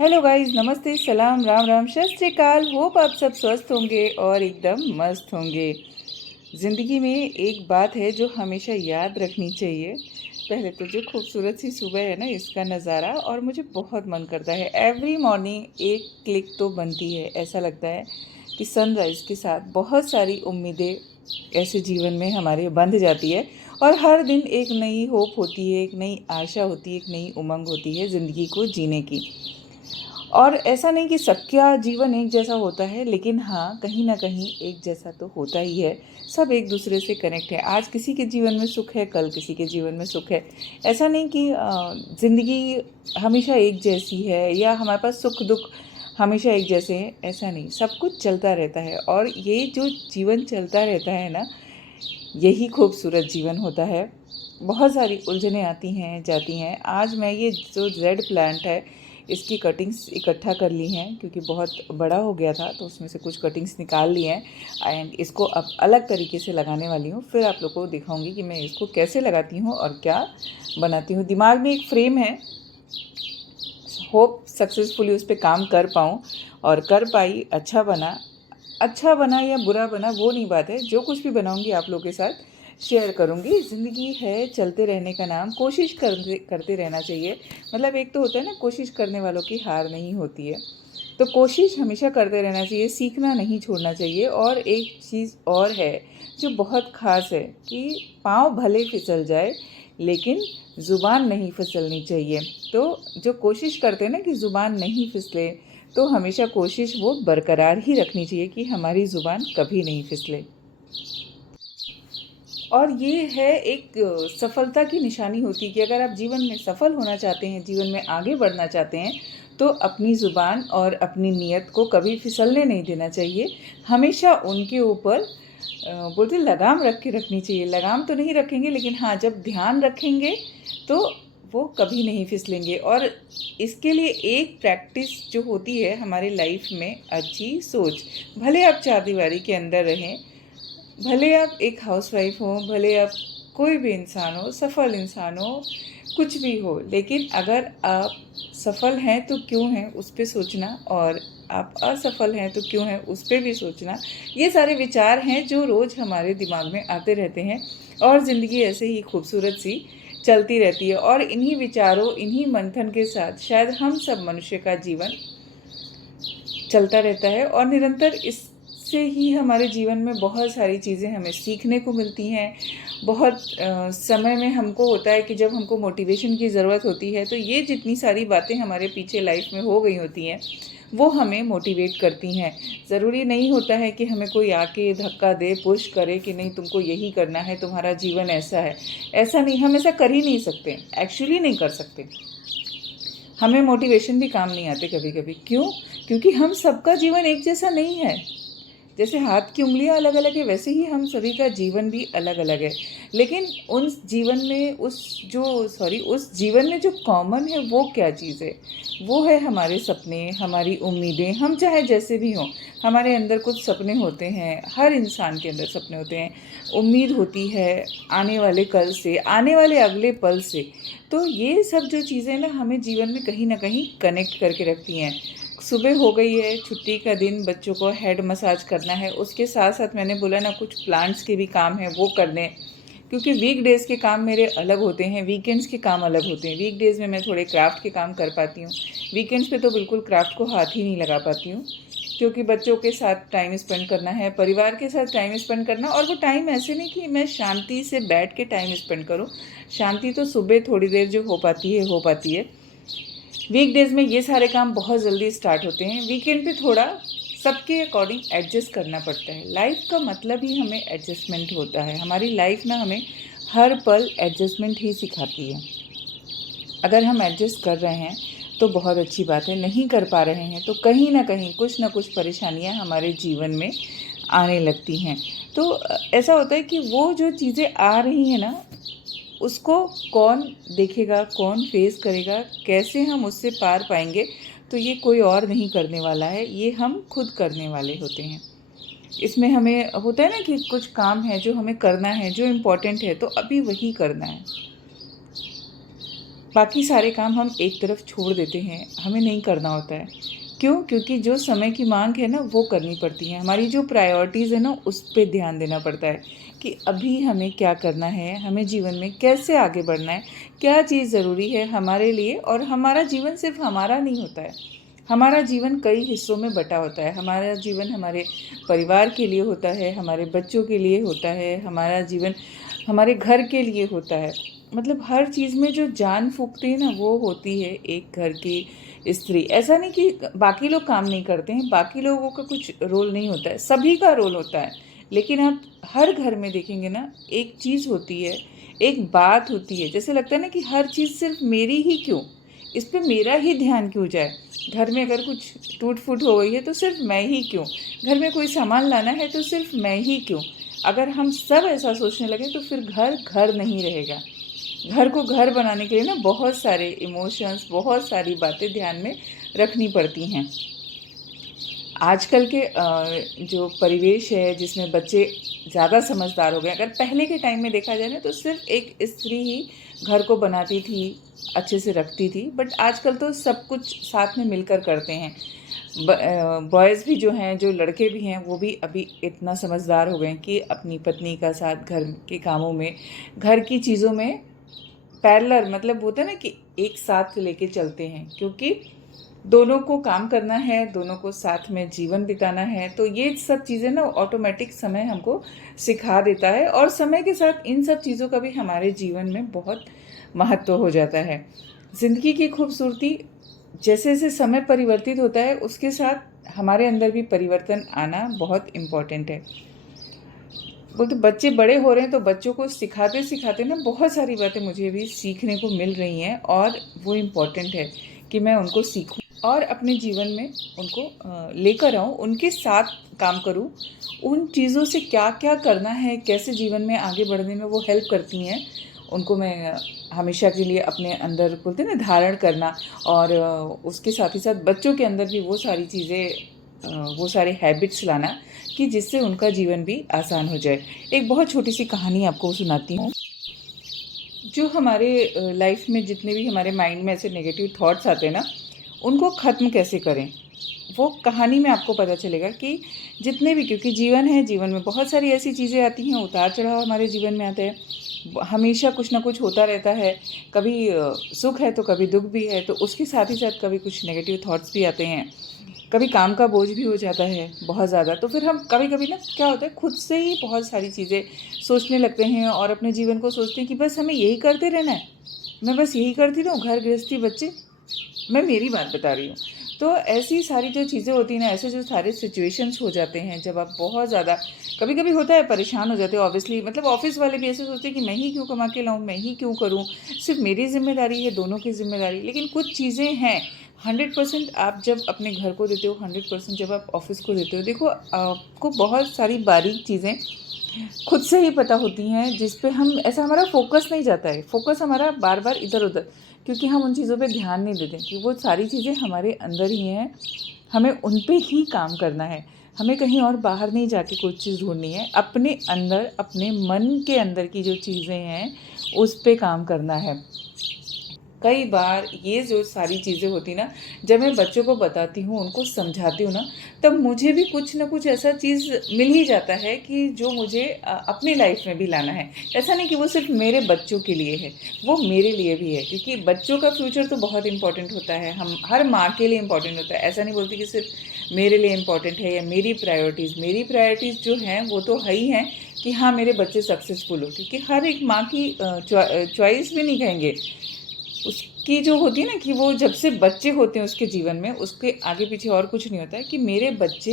Hello guys, नमस्ते, सलाम, राम राम, सत श्री अकाल। होप आप सब स्वस्थ होंगे और एकदम मस्त होंगे। ज़िंदगी में एक बात है जो हमेशा याद रखनी चाहिए। पहले तो जो खूबसूरत सी सुबह है ना, इसका नज़ारा, और मुझे बहुत मन करता है एवरी मॉर्निंग एक क्लिक तो बनती है। ऐसा लगता है कि सनराइज़ के साथ बहुत सारी उम्मीदें ऐसे जीवन में हमारे बंध जाती है और हर दिन एक नई होप होती है, एक नई आशा होती है, एक नई उमंग होती है ज़िंदगी को जीने की। और ऐसा नहीं कि सबका जीवन एक जैसा होता है, लेकिन हाँ, कहीं ना कहीं एक जैसा तो होता ही है। सब एक दूसरे से कनेक्ट है। आज किसी के जीवन में सुख है, कल किसी के जीवन में सुख है। ऐसा नहीं कि ज़िंदगी हमेशा एक जैसी है या हमारे पास सुख दुख हमेशा एक जैसे हैं। ऐसा नहीं, सब कुछ चलता रहता है और ये जो जीवन चलता रहता है ना, यही खूबसूरत जीवन होता है। बहुत सारी उलझनें आती हैं जाती हैं। आज मैं ये जो जेड प्लांट है, इसकी कटिंग्स इकट्ठा कर ली हैं क्योंकि बहुत बड़ा हो गया था, तो उसमें से कुछ कटिंग्स निकाल ली हैं एंड इसको अब अलग तरीके से लगाने वाली हूँ। फिर आप लोगों को दिखाऊंगी कि मैं इसको कैसे लगाती हूँ और क्या बनाती हूँ। दिमाग में एक फ्रेम है, होप सक्सेसफुली उस पर काम कर पाऊँ, और कर पाई। अच्छा बना या बुरा बना वो नहीं बात है, जो कुछ भी बनाऊंगी आप लोगों के साथ शेयर करूंगी। ज़िंदगी है चलते रहने का नाम, कोशिश करते करते रहना चाहिए। मतलब एक तो होता है ना, कोशिश करने वालों की हार नहीं होती है, तो कोशिश हमेशा करते रहना चाहिए, सीखना नहीं छोड़ना चाहिए। और एक चीज़ और है जो बहुत ख़ास है कि पाँव भले फिसल जाए लेकिन ज़ुबान नहीं फिसलनी चाहिए। तो जो कोशिश करते हैं ना कि ज़ुबान नहीं फिसले, तो हमेशा कोशिश वो बरकरार ही रखनी चाहिए कि हमारी ज़ुबान कभी नहीं फिसले। और ये है एक सफलता की निशानी होती है कि अगर आप जीवन में सफल होना चाहते हैं, जीवन में आगे बढ़ना चाहते हैं, तो अपनी ज़ुबान और अपनी नीयत को कभी फिसलने नहीं देना चाहिए। हमेशा उनके ऊपर बोलते लगाम रख के रखनी चाहिए। लगाम तो नहीं रखेंगे, लेकिन हाँ, जब ध्यान रखेंगे तो वो कभी नहीं फिसलेंगे। और इसके लिए एक प्रैक्टिस जो होती है हमारी लाइफ में, अच्छी सोच। भले आप चार दीवारी के अंदर रहें, भले आप एक हाउसवाइफ हो, भले आप कोई भी इंसान हो, सफल इंसान हो, कुछ भी हो, लेकिन अगर आप सफल हैं तो क्यों हैं उस पर सोचना, और आप असफल हैं तो क्यों हैं उस पर भी सोचना। ये सारे विचार हैं जो रोज़ हमारे दिमाग में आते रहते हैं और ज़िंदगी ऐसे ही खूबसूरत सी चलती रहती है। और इन्हीं विचारों, इन्हीं मंथन के साथ शायद हम सब मनुष्य का जीवन चलता रहता है और निरंतर इससे ही हमारे जीवन में बहुत सारी चीज़ें हमें सीखने को मिलती हैं। बहुत समय में हमको होता है कि जब हमको मोटिवेशन की ज़रूरत होती है, तो ये जितनी सारी बातें हमारे पीछे लाइफ में हो गई होती हैं, वो हमें मोटिवेट करती हैं। ज़रूरी नहीं होता है कि हमें कोई आके धक्का दे, पुश करे कि नहीं तुमको यही करना है, तुम्हारा जीवन ऐसा है। ऐसा नहीं, हम ऐसा कर ही नहीं सकते, एक्चुअली नहीं कर सकते। हमें मोटिवेशन भी काम नहीं आते कभी कभी। क्यों? क्योंकि हम सबका जीवन एक जैसा नहीं है। जैसे हाथ की उंगलियां अलग अलग है, वैसे ही हम सभी का जीवन भी अलग अलग है। लेकिन उस जीवन में जो कॉमन है वो क्या चीज़ है? वो है हमारे सपने, हमारी उम्मीदें। हम चाहे जैसे भी हों, हमारे अंदर कुछ सपने होते हैं। हर इंसान के अंदर सपने होते हैं, उम्मीद होती है आने वाले कल से, आने वाले अगले पल से। तो ये सब जो चीज़ें ना, हमें जीवन में कहीं ना कहीं कनेक्ट करके रखती हैं। सुबह हो गई है, छुट्टी का दिन, बच्चों को हेड मसाज करना है, उसके साथ साथ मैंने बोला ना, कुछ प्लांट्स के भी काम है वो करने। क्योंकि वीकडेज़ के काम मेरे अलग होते हैं, वीकेंड्स के काम अलग होते हैं। वीकडेज़ में मैं थोड़े क्राफ्ट के काम कर पाती हूँ, वीकेंड्स पे तो बिल्कुल क्राफ्ट को हाथ ही नहीं लगा पाती हूँ। क्योंकि बच्चों के साथ टाइम स्पेंड करना है, परिवार के साथ टाइम स्पेंड करना। और वो टाइम ऐसे नहीं कि मैं शांति से बैठ के टाइम स्पेंड करूँ। शांति तो सुबह थोड़ी देर जो हो पाती है। वीकडेज़ में ये सारे काम बहुत जल्दी स्टार्ट होते हैं, वीकेंड पे थोड़ा सबके अकॉर्डिंग एडजस्ट करना पड़ता है। लाइफ का मतलब ही हमें एडजस्टमेंट होता है। हमारी लाइफ ना हमें हर पल एडजस्टमेंट ही सिखाती है। अगर हम एडजस्ट कर रहे हैं तो बहुत अच्छी बात है, नहीं कर पा रहे हैं तो कहीं ना कुछ परेशानियां हमारे जीवन में आने लगती हैं। तो ऐसा होता है कि वो जो चीज़ें आ रही हैं ना, उसको कौन देखेगा, कौन फेस करेगा, कैसे हम उससे पार पाएंगे, तो ये कोई और नहीं करने वाला है, ये हम खुद करने वाले होते हैं। इसमें हमें होता है ना कि कुछ काम है जो हमें करना है, जो इम्पोर्टेंट है, तो अभी वही करना है। बाकी सारे काम हम एक तरफ छोड़ देते हैं, हमें नहीं करना होता है। क्यों? क्योंकि जो समय की मांग है ना वो करनी पड़ती है। हमारी जो प्रायोरिटीज़ है ना उस पे ध्यान देना पड़ता है कि अभी हमें क्या करना है, हमें जीवन में कैसे आगे बढ़ना है, क्या चीज़ ज़रूरी है हमारे लिए। और हमारा जीवन सिर्फ हमारा नहीं होता है, हमारा जीवन कई हिस्सों में बटा होता है। हमारा जीवन हमारे परिवार के लिए होता है, हमारे बच्चों के लिए होता है, हमारा जीवन हमारे घर के लिए होता है। मतलब हर चीज़ में जो जान फूँकती है ना वो होती है एक घर की स्त्री। ऐसा नहीं कि बाकी लोग काम नहीं करते हैं, बाकी लोगों का कुछ रोल नहीं होता है, सभी का रोल होता है। लेकिन आप हर घर में देखेंगे ना एक चीज़ होती है, एक बात होती है। जैसे लगता है ना कि हर चीज़ सिर्फ मेरी ही क्यों, इस पे मेरा ही ध्यान क्यों जाए। घर में अगर कुछ टूट फूट हो गई है तो सिर्फ मैं ही क्यों, घर में कोई सामान लाना है तो सिर्फ मैं ही क्यों। अगर हम सब ऐसा सोचने लगे तो फिर घर घर नहीं रहेगा। घर को घर बनाने के लिए ना बहुत सारे इमोशंस, बहुत सारी बातें ध्यान में रखनी पड़ती हैं। आजकल के जो परिवेश है जिसमें बच्चे ज़्यादा समझदार हो गए। अगर पहले के टाइम में देखा जाए ना तो सिर्फ एक स्त्री ही घर को बनाती थी, अच्छे से रखती थी। बट आजकल तो सब कुछ साथ में मिलकर करते हैं। बॉयज़ भी जो हैं, जो लड़के भी हैं, वो भी अभी इतना समझदार हो गए हैं कि अपनी पत्नी का साथ घर के कामों में, घर की चीज़ों में पैरेलल, मतलब होता है ना कि एक साथ लेके चलते हैं। क्योंकि दोनों को काम करना है, दोनों को साथ में जीवन बिताना है। तो ये सब चीज़ें ना ऑटोमेटिक समय हमको सिखा देता है और समय के साथ इन सब चीज़ों का भी हमारे जीवन में बहुत महत्व हो जाता है। ज़िंदगी की खूबसूरती जैसे जैसे समय परिवर्तित होता है उसके साथ हमारे अंदर भी परिवर्तन आना बहुत इम्पॉर्टेंट है। बोलते बच्चे बड़े हो रहे हैं तो बच्चों को सिखाते सिखाते ना बहुत सारी बातें मुझे भी सीखने को मिल रही हैं और वो इम्पॉर्टेंट है कि मैं उनको सीखूं और अपने जीवन में उनको लेकर आऊं, उनके साथ काम करूं। उन चीज़ों से क्या क्या करना है, कैसे जीवन में आगे बढ़ने में वो हेल्प करती हैं, उनको मैं हमेशा के लिए अपने अंदर बोलते हैं ना धारण करना। और उसके साथ ही साथ बच्चों के अंदर भी वो सारी चीज़ें, वो सारे हैबिट्स लाना कि जिससे उनका जीवन भी आसान हो जाए। एक बहुत छोटी सी कहानी आपको सुनाती हूँ। जो हमारे लाइफ में जितने भी हमारे माइंड में ऐसे नेगेटिव थॉट्स आते हैं ना, उनको ख़त्म कैसे करें, वो कहानी में आपको पता चलेगा कि जितने भी, क्योंकि जीवन है, जीवन में बहुत सारी ऐसी चीज़ें आती हैं, उतार चढ़ाव हमारे जीवन में आते हैं, हमेशा कुछ ना कुछ होता रहता है। कभी सुख है तो कभी दुख भी है, तो उसके साथ ही साथ कभी कुछ नेगेटिव थॉट्स भी आते हैं, कभी काम का बोझ भी हो जाता है बहुत ज़्यादा। तो फिर हम कभी कभी ना क्या होता है, खुद से ही बहुत सारी चीज़ें सोचने लगते हैं और अपने जीवन को सोचते हैं कि बस हमें यही करते रहना है, मैं बस यही करती रहूँ, घर गृहस्थी बच्चे। मैं मेरी बात बता रही हूँ। तो ऐसी सारी जो चीज़ें होती हैं ना, ऐसे जो सारे सिचुएशंस हो जाते हैं जब आप बहुत ज़्यादा, कभी कभी होता है परेशान हो जाते हो ऑब्वियसली। मतलब ऑफिस वाले भी ऐसे सोचते हैं कि मैं ही क्यों कमा के लाऊं, मैं ही क्यों करूं, सिर्फ मेरी जिम्मेदारी है, दोनों की जिम्मेदारी। लेकिन कुछ चीज़ें हैं 100% आप जब अपने घर को देते हो, 100% जब आप ऑफिस को देते हो। देखो आपको बहुत सारी बारीक चीज़ें खुद से ही पता होती हैं जिस पे हम, ऐसा हमारा फोकस नहीं जाता है, फोकस हमारा बार बार इधर उधर, क्योंकि हम उन चीज़ों पे ध्यान नहीं देते कि वो सारी चीज़ें हमारे अंदर ही हैं, हमें उन पे ही काम करना है। हमें कहीं और बाहर नहीं जाके कोई चीज़ ढूंढनी है, अपने अंदर, अपने मन के अंदर की जो चीज़ें हैं उस पे काम करना है। कई बार ये जो सारी चीज़ें होती ना, जब मैं बच्चों को बताती हूँ, उनको समझाती हूँ ना, तब मुझे भी कुछ ना कुछ ऐसा चीज़ मिल ही जाता है कि जो मुझे अपनी लाइफ में भी लाना है। ऐसा नहीं कि वो सिर्फ मेरे बच्चों के लिए है, वो मेरे लिए भी है, क्योंकि बच्चों का फ्यूचर तो बहुत इंपॉर्टेंट होता है, हम हर माँ के लिए इंपॉर्टेंट होता है। ऐसा नहीं बोलती कि सिर्फ मेरे लिए इंपॉर्टेंट है या मेरी प्रायोरिटीज़ जो हैं वो तो है ही हैं कि हाँ मेरे बच्चे सक्सेसफुल हो। क्योंकि हर एक माँ की चॉइस भी नहीं कहेंगे, उसकी जो होती है ना कि वो जब से बच्चे होते हैं उसके जीवन में, उसके आगे पीछे और कुछ नहीं होता है कि मेरे बच्चे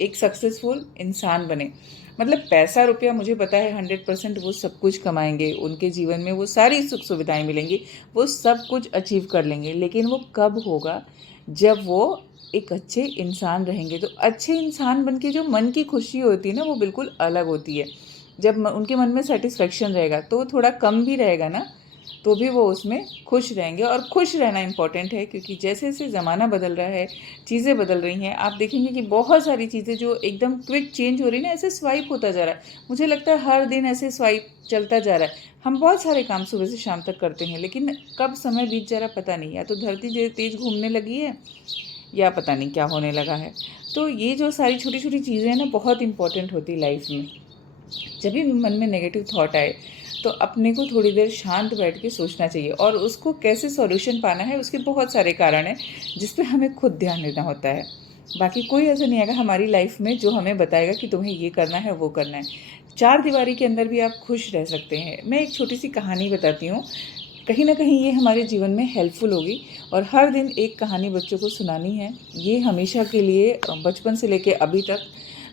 एक सक्सेसफुल इंसान बने। मतलब पैसा रुपया मुझे पता है 100% वो सब कुछ कमाएंगे, उनके जीवन में वो सारी सुख सुविधाएं मिलेंगी, वो सब कुछ अचीव कर लेंगे। लेकिन वो कब होगा, जब वो एक अच्छे इंसान रहेंगे। तो अच्छे इंसान बन के जो मन की खुशी होती है ना, वो बिल्कुल अलग होती है। जब उनके मन में सेटिस्फेक्शन रहेगा तो थोड़ा कम भी रहेगा ना, तो भी वो उसमें खुश रहेंगे। और खुश रहना इम्पॉर्टेंट है, क्योंकि जैसे जैसे ज़माना बदल रहा है, चीज़ें बदल रही हैं, आप देखेंगे कि बहुत सारी चीज़ें जो एकदम क्विक चेंज हो रही है ना, ऐसे स्वाइप होता जा रहा है। मुझे लगता है हर दिन ऐसे स्वाइप चलता जा रहा है। हम बहुत सारे काम सुबह से शाम तक करते हैं, लेकिन कब समय बीत जा रहा पता नहीं। या तो धरती तेज़ घूमने लगी है, या पता नहीं क्या होने लगा है। तो ये जो सारी छोटी छोटी चीज़ें हैं ना, बहुत इंपॉर्टेंट होती लाइफ में। जब भी मन में नेगेटिव थॉट आए तो अपने को थोड़ी देर शांत बैठ के सोचना चाहिए, और उसको कैसे सॉल्यूशन पाना है उसके बहुत सारे कारण हैं जिस पे हमें खुद ध्यान देना होता है। बाकी कोई ऐसा नहीं आएगा हमारी लाइफ में जो हमें बताएगा कि तुम्हें ये करना है वो करना है। चार दीवारी के अंदर भी आप खुश रह सकते हैं। मैं एक छोटी सी कहानी बताती हूँ, कहीं ना कहीं ये हमारे जीवन में हेल्पफुल होगी। और हर दिन एक कहानी बच्चों को सुनानी है, ये हमेशा के लिए, बचपन से लेके अभी तक।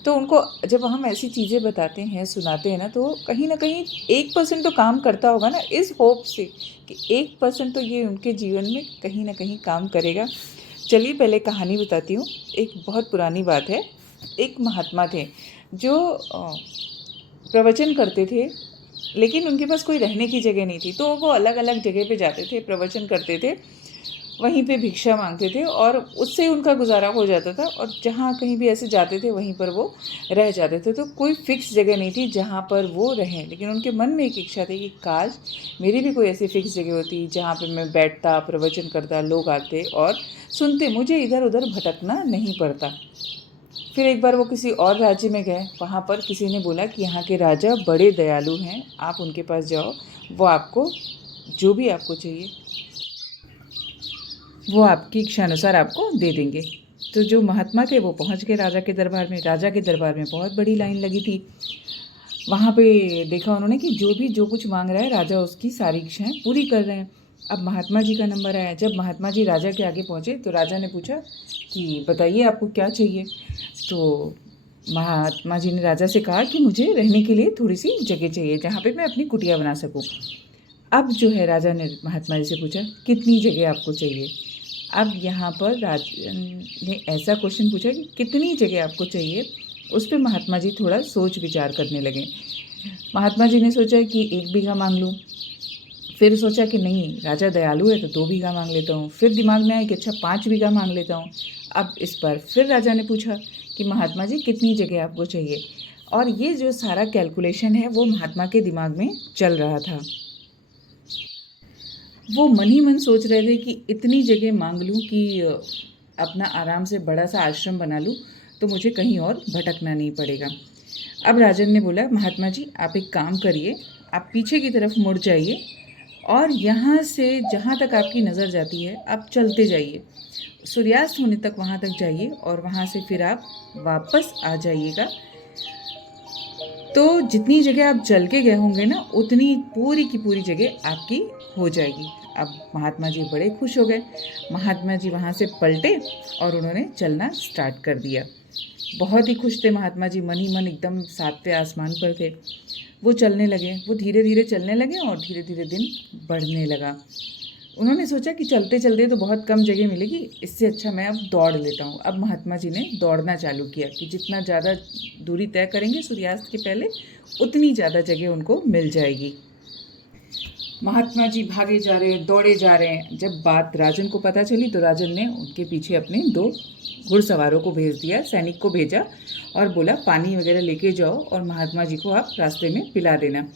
तो उनको जब हम ऐसी चीज़ें बताते हैं, सुनाते हैं ना कहीं 1% तो काम करता होगा ना, इस होप से कि 1% तो ये उनके जीवन में कहीं ना कहीं काम करेगा। चलिए पहले कहानी बताती हूँ। एक बहुत पुरानी बात है। एक महात्मा थे जो प्रवचन करते थे, लेकिन उनके पास कोई रहने की जगह नहीं थी, तो वो अलग अलग जगह पे जाते थे, प्रवचन करते थे, वहीं पे भिक्षा मांगते थे और उससे उनका गुजारा हो जाता था। और जहाँ कहीं भी ऐसे जाते थे वहीं पर वो रह जाते थे। तो कोई फिक्स जगह नहीं थी जहाँ पर वो रहें, लेकिन उनके मन में एक इच्छा थी कि काश मेरी भी कोई ऐसी फिक्स जगह होती जहाँ पर मैं बैठता, प्रवचन करता, लोग आते और सुनते, मुझे इधर उधर भटकना नहीं पड़ता। फिर एक बार वो किसी और राज्य में गए, वहाँ पर किसी ने बोला कि यहाँ के राजा बड़े दयालु हैं, आप उनके पास जाओ, वो आपको जो भी आपको चाहिए वो आपकी इच्छा अनुसार आपको दे देंगे। तो जो महात्मा थे वो पहुँच गए राजा के दरबार में। राजा के दरबार में बहुत बड़ी लाइन लगी थी। वहाँ पे देखा उन्होंने कि जो भी जो कुछ मांग रहा है राजा उसकी सारी इच्छाएं पूरी कर रहे हैं। अब महात्मा जी का नंबर आया। जब महात्मा जी राजा के आगे पहुँचे तो राजा ने पूछा कि बताइए आपको क्या चाहिए। तो महात्मा जी ने राजा से कहा कि मुझे रहने के लिए थोड़ी सी जगह चाहिए जहाँ पे मैं अपनी कुटिया बना सकूँ। अब जो है राजा ने महात्मा जी से पूछा कितनी जगह आपको चाहिए। अब यहाँ पर राजा ने ऐसा क्वेश्चन पूछा कि कितनी जगह आपको चाहिए। उस पर महात्मा जी थोड़ा सोच विचार करने लगे। महात्मा जी ने सोचा कि 1 बीघा मांग लूँ। फिर सोचा कि नहीं, राजा दयालु है तो 2 बीघा मांग लेता हूँ। फिर दिमाग में आया कि अच्छा 5 बीघा मांग लेता हूँ। अब इस पर फिर राजा ने पूछा कि महात्मा जी कितनी जगह आपको चाहिए। और ये जो सारा कैलकुलेशन है वो महात्मा के दिमाग में चल रहा था। वो मन ही मन सोच रहे थे कि इतनी जगह मांग लूँ कि अपना आराम से बड़ा सा आश्रम बना लूँ, तो मुझे कहीं और भटकना नहीं पड़ेगा। अब राजन ने बोला महात्मा जी आप एक काम करिए, आप पीछे की तरफ मुड़ जाइए और यहाँ से जहाँ तक आपकी नज़र जाती है आप चलते जाइए, सूर्यास्त होने तक वहाँ तक जाइए और वहाँ से फिर आप वापस आ जाइएगा। तो जितनी जगह आप चल के गए होंगे ना, उतनी पूरी की पूरी जगह आपकी हो जाएगी। अब महात्मा जी बड़े खुश हो गए। महात्मा जी वहाँ से पलटे और उन्होंने चलना स्टार्ट कर दिया। बहुत ही खुश थे महात्मा जी, मन ही मन एकदम 7वें आसमान पर थे। वो चलने लगे, वो धीरे धीरे चलने लगे और धीरे धीरे दिन बढ़ने लगा। उन्होंने सोचा कि चलते चलते तो बहुत कम जगह मिलेगी, इससे अच्छा मैं अब दौड़ लेता हूँ। अब महात्मा जी ने दौड़ना चालू किया कि जितना ज़्यादा दूरी तय करेंगे सूर्यास्त के पहले, उतनी ज़्यादा जगह उनको मिल जाएगी। महात्मा जी भागे जा रहे हैं, दौड़े जा रहे हैं। जब बात राजन को पता चली तो राजन ने उनके पीछे अपने 2 घुड़सवारों को भेज दिया, सैनिक को भेजा और बोला पानी वगैरह लेके जाओ और महात्मा जी को आप रास्ते में पिला देना।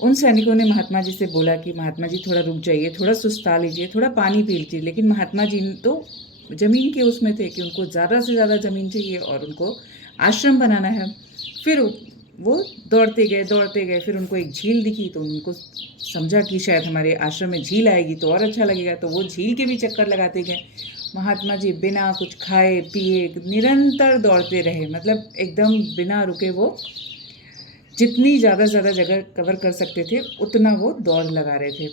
उन सैनिकों ने महात्मा जी से बोला कि महात्मा जी थोड़ा रुक जाइए, थोड़ा सुस्ता लीजिए, थोड़ा पानी पी लीजिए। लेकिन महात्मा जी तो ज़मीन के उसमें थे कि उनको ज़्यादा से ज़्यादा ज़मीन चाहिए और उनको आश्रम बनाना है। फिर वो दौड़ते गए। फिर उनको एक झील दिखी तो उनको समझा कि शायद हमारे आश्रम में झील आएगी तो और अच्छा लगेगा, तो वो झील के भी चक्कर लगाते गए। महात्मा जी बिना कुछ खाए पिए निरंतर दौड़ते रहे, मतलब एकदम बिना रुके वो जितनी ज़्यादा से ज़्यादा जगह कवर कर सकते थे उतना वो दौड़ लगा रहे थे।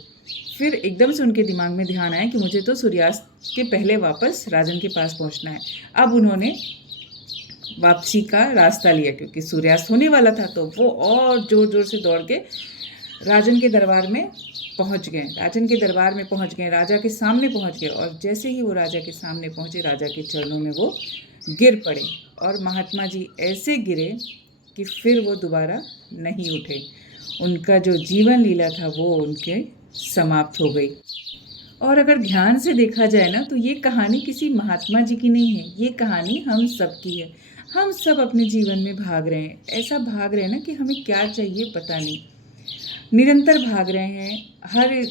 फिर एकदम से उनके दिमाग में ध्यान आया कि मुझे तो सूर्यास्त के पहले वापस राजन के पास पहुंचना है। अब उन्होंने वापसी का रास्ता लिया क्योंकि सूर्यास्त होने वाला था, तो वो और ज़ोर ज़ोर से दौड़ के राजन के दरबार में पहुंच गए। राजन के दरबार में पहुंच गए, राजा के सामने पहुंच गए और जैसे ही वो राजा के सामने पहुंचे, राजा के चरणों में वो गिर पड़े और महात्मा जी ऐसे गिरे कि फिर वो दोबारा नहीं उठे। उनका जो जीवन लीला था वो उनके समाप्त हो गई। और अगर ध्यान से देखा जाए ना, तो ये कहानी किसी महात्मा जी की नहीं है, ये कहानी हम सब की है। हम सब अपने जीवन में भाग रहे हैं, ऐसा भाग रहे हैं ना कि हमें क्या चाहिए पता नहीं। निरंतर भाग रहे हैं हर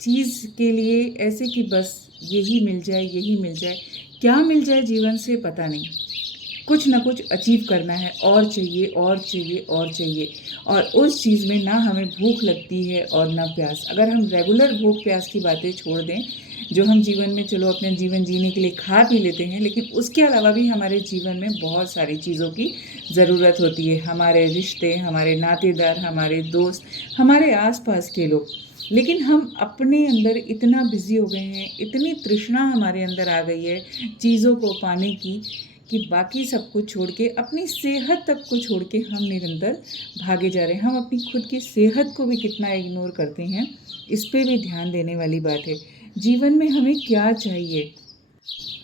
चीज़ के लिए, ऐसे कि बस यही मिल जाए, यही मिल जाए। क्या मिल जाए जीवन से पता नहीं। कुछ ना कुछ अचीव करना है, और चाहिए और चाहिए और चाहिए। और उस चीज़ में ना हमें भूख लगती है और ना प्यास। अगर हम रेगुलर भूख प्यास की बातें छोड़ दें, जो हम जीवन में चलो अपने जीवन जीने के लिए खा पी लेते हैं, लेकिन उसके अलावा भी हमारे जीवन में बहुत सारी चीज़ों की ज़रूरत होती है। हमारे रिश्ते, हमारे नातेदार, हमारे दोस्त, हमारे आसपास के लोग। लेकिन हम अपने अंदर इतना बिज़ी हो गए हैं, इतनी तृष्णा हमारे अंदर आ गई है चीज़ों को पाने की, कि बाकी सब कुछ छोड़ के, अपनी सेहत तक को छोड़ के हम निरंतर भागे जा रहे हैं। हम अपनी खुद की सेहत को भी कितना इग्नोर करते हैं, इस पे भी ध्यान देने वाली बात है। जीवन में हमें क्या चाहिए?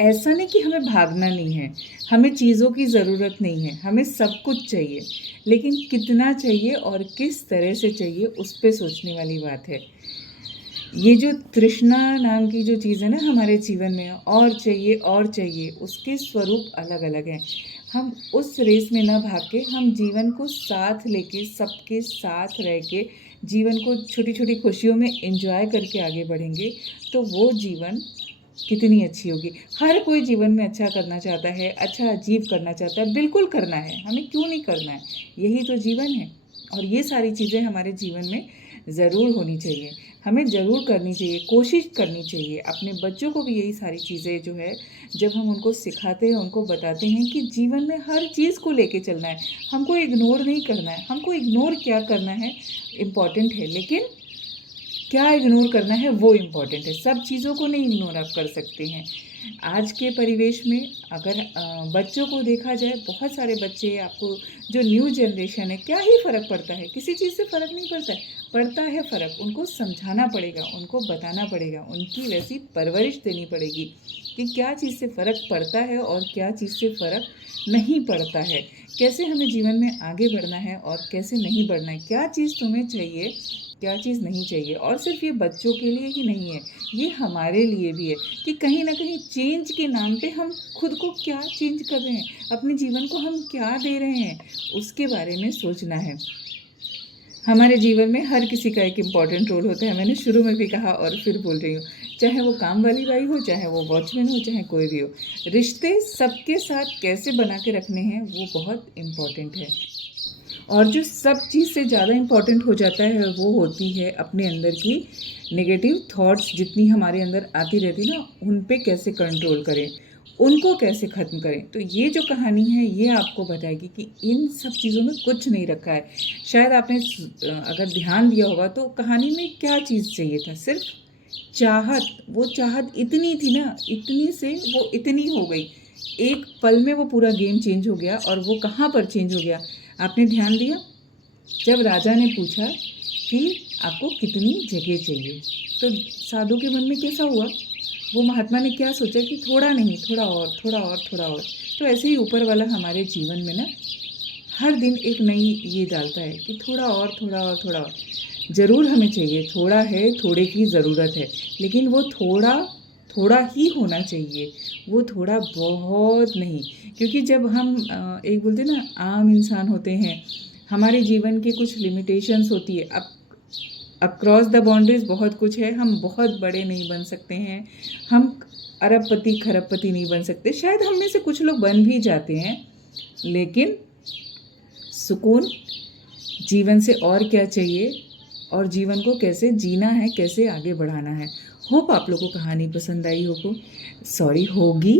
ऐसा नहीं कि हमें भागना नहीं है, हमें चीज़ों की ज़रूरत नहीं है, हमें सब कुछ चाहिए। लेकिन कितना चाहिए और किस तरह से चाहिए, उस पे सोचने वाली बात है। ये जो तृष्णा नाम की जो चीज़ है ना हमारे जीवन में, और चाहिए, उसके स्वरूप अलग अलग हैं। हम उस रेस में न भाग के, हम जीवन को साथ लेके, सबके साथ रह के, जीवन को छोटी छोटी खुशियों में एंजॉय करके आगे बढ़ेंगे, तो वो जीवन कितनी अच्छी होगी। हर कोई जीवन में अच्छा करना चाहता है, अच्छा अचीव करना चाहता है, बिल्कुल करना है, हमें क्यों नहीं करना है, यही तो जीवन है। और ये सारी चीज़ें हमारे जीवन में ज़रूर होनी चाहिए, हमें ज़रूर करनी चाहिए, कोशिश करनी चाहिए। अपने बच्चों को भी यही सारी चीज़ें जो है, जब हम उनको सिखाते हैं, उनको बताते हैं कि जीवन में हर चीज़ को लेके चलना है, हमको इग्नोर नहीं करना है। हमको इग्नोर क्या करना है इम्पॉर्टेंट है, लेकिन क्या इग्नोर करना है वो इम्पॉर्टेंट है। सब चीज़ों को नहीं इग्नोर आप कर सकते हैं। आज के परिवेश में अगर बच्चों को देखा जाए, बहुत सारे बच्चे, आपको जो न्यू जनरेशन है, क्या ही फ़र्क पड़ता है, किसी चीज़ से फ़र्क नहीं पड़ता है। पड़ता है फ़र्क, उनको समझाना पड़ेगा, उनको बताना पड़ेगा, उनकी वैसी परवरिश देनी पड़ेगी कि क्या चीज़ से फ़र्क पड़ता है और क्या चीज़ से फ़र्क नहीं पड़ता है। कैसे हमें जीवन में आगे बढ़ना है और कैसे नहीं बढ़ना है, क्या चीज़ तुम्हें चाहिए, क्या चीज़ नहीं चाहिए। और सिर्फ ये बच्चों के लिए ही नहीं है, ये हमारे लिए भी है कि कहीं ना कहीं चेंज के नाम पे हम खुद को क्या चेंज कर रहे हैं, अपने जीवन को हम क्या दे रहे हैं, उसके बारे में सोचना है। हमारे जीवन में हर किसी का एक इम्पॉर्टेंट रोल होता है। मैंने शुरू में भी कहा और फिर बोल रही हूँ, चाहे वो काम वाली बाई हो, चाहे वो वॉचमैन हो, चाहे कोई भी हो, रिश्ते सबके साथ कैसे बना के रखने हैं वो बहुत इम्पॉर्टेंट है। और जो सब चीज़ से ज़्यादा इम्पॉर्टेंट हो जाता है, वो होती है अपने अंदर की नेगेटिव थॉट्स जितनी हमारे अंदर आती रहती ना, उन पे कैसे कंट्रोल करें, उनको कैसे ख़त्म करें। तो ये जो कहानी है, ये आपको बताएगी कि इन सब चीज़ों में कुछ नहीं रखा है। शायद आपने अगर ध्यान दिया होगा तो कहानी में क्या चीज़ चाहिए था, सिर्फ चाहत। वो चाहत इतनी थी ना, इतनी से वो इतनी हो गई, एक पल में वो पूरा गेम चेंज हो गया। और वो कहाँ पर चेंज हो गया, आपने ध्यान दिया? जब राजा ने पूछा कि आपको कितनी जगह चाहिए, तो साधु के मन में कैसा हुआ, वो महात्मा ने क्या सोचा कि थोड़ा नहीं, थोड़ा और, थोड़ा और, थोड़ा और। तो ऐसे ही ऊपर वाला हमारे जीवन में ना हर दिन एक नई ये डालता है कि थोड़ा और, थोड़ा और, थोड़ा और। ज़रूर हमें चाहिए, थोड़ा है, थोड़े की ज़रूरत है, लेकिन वो थोड़ा थोड़ा ही होना चाहिए, वो थोड़ा बहुत नहीं। क्योंकि जब हम एक बोलते ना आम इंसान होते हैं, हमारे जीवन की कुछ लिमिटेशंस होती है। अब अक्रॉस द बाउंड्रीज बहुत कुछ है, हम बहुत बड़े नहीं बन सकते हैं, हम अरबपति खरबपति नहीं बन सकते। शायद हम में से कुछ लोग बन भी जाते हैं, लेकिन सुकून, जीवन से और क्या चाहिए, और जीवन को कैसे जीना है, कैसे आगे बढ़ाना है। होप आप लोगों को कहानी पसंद आई होगी,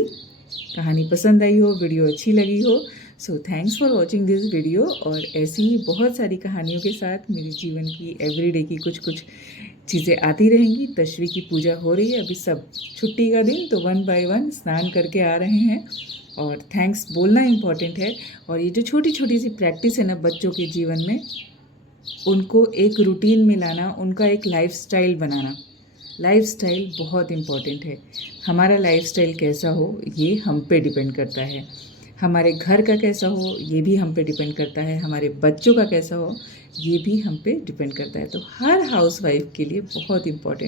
कहानी पसंद आई हो, वीडियो अच्छी लगी हो। So thanks for watching this video. और ऐसी ही बहुत सारी कहानियों के साथ मेरे जीवन की एवरीडे की कुछ कुछ चीज़ें आती रहेंगी। दशवी की पूजा हो रही है, अभी सब छुट्टी का दिन, तो 1 बाय 1 स्नान करके आ रहे हैं। और थैंक्स बोलना इम्पॉर्टेंट है। और ये जो छोटी छोटी सी प्रैक्टिस है ना बच्चों के जीवन में, उनको एक रूटीन में लाना, उनका एक लाइफस्टाइल बनाना। लाइफस्टाइल बहुत इम्पॉर्टेंट है। हमारा लाइफस्टाइल कैसा हो, ये हम पे डिपेंड करता है। हमारे घर का कैसा हो ये भी हम पे डिपेंड करता है, हमारे बच्चों का कैसा हो ये भी हम पे डिपेंड करता है। तो हर हाउसवाइफ़ के लिए बहुत इम्पोर्टेंट